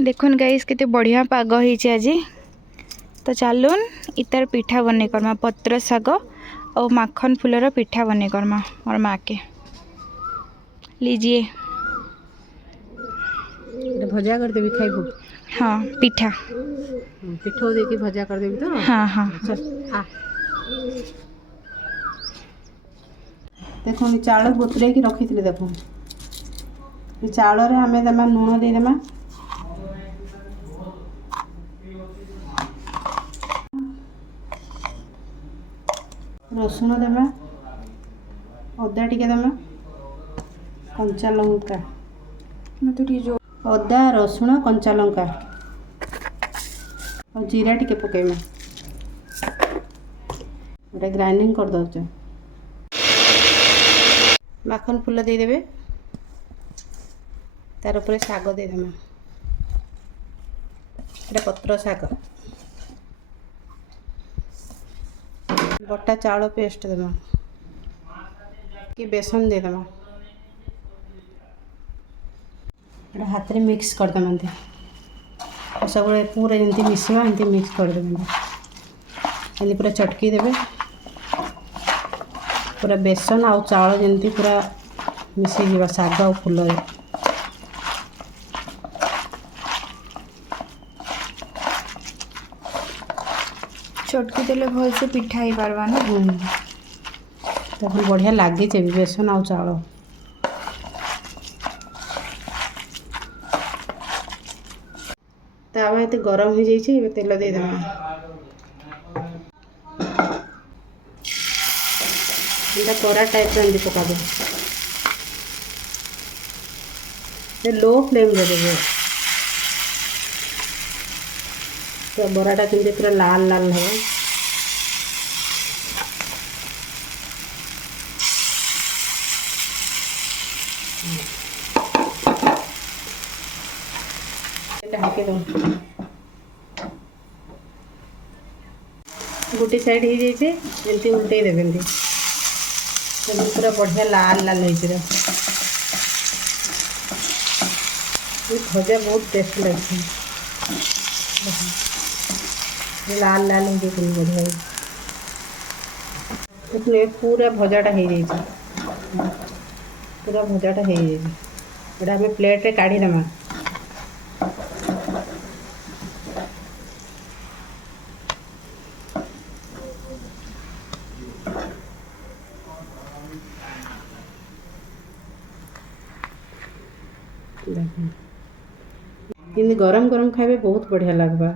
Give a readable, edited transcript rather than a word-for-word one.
देखुन गाइस केते बढ़िया पाग होइছে आज। तो चलून इतार पिठा बने करमा पत्र शाग और माखन फूलर पिठा बने करमा मोर माँ के। लीजिए भजा कर देवी खाइबू। हाँ पिठा पिठो देके भजा कर देवी तो। हाँ हाँ चल आ देखो चाउल बतुरे की रखी थी। देखो चाउल रे हमें दमा लूण दे देमा। रसुण देमा, अदा टिके देमा, कंचा लंका जो अदा रसुण कंचा लंका और जीरा टिके पकेमा। गोटे ग्राइंडिंग कर दउछ। माखन फूल दे देबे, तार ऊपर शाग दे देमा। एटा पत्र शाग, बटा चाउल पेस्ट देमा कि बेसन दे देमा। एटा हाथ रे मिक्स कर देमा। सब पूरा जंती मिसवा एंती मिक्स कर देमा। एंती पूरा चटकी देबे। पूरा बेसन आउ चाउल जंती पूरा मिसी जीवा शाग और फूल रे। चटकी देले भल से पिठा ही पारबा ना। तब बढ़िया लगे बेसन आउ चाउल। तावा एते गरम हो जाइए। तेल दे देमा। एंता कोरा टाइप एंती पका दे। लो फ्लेम दे देबे। तो बराटा केमती पूरा लाल लाल हो। ढाके दो। गोटे साइड हो जाइए एमती उल्टे देवे। पूरा बढ़िया लाल लाल हो। भजा बहुत टेस्ट लगे। लाल लाल हो बढ़िया। देखिए पूरा भजाटा हो जाइए। पूरा भजाटा हो जाइए। एटा हमें प्लेट रे काढ़ी देमा। गरम गरम खाइबे बहुत बढ़िया लगवा।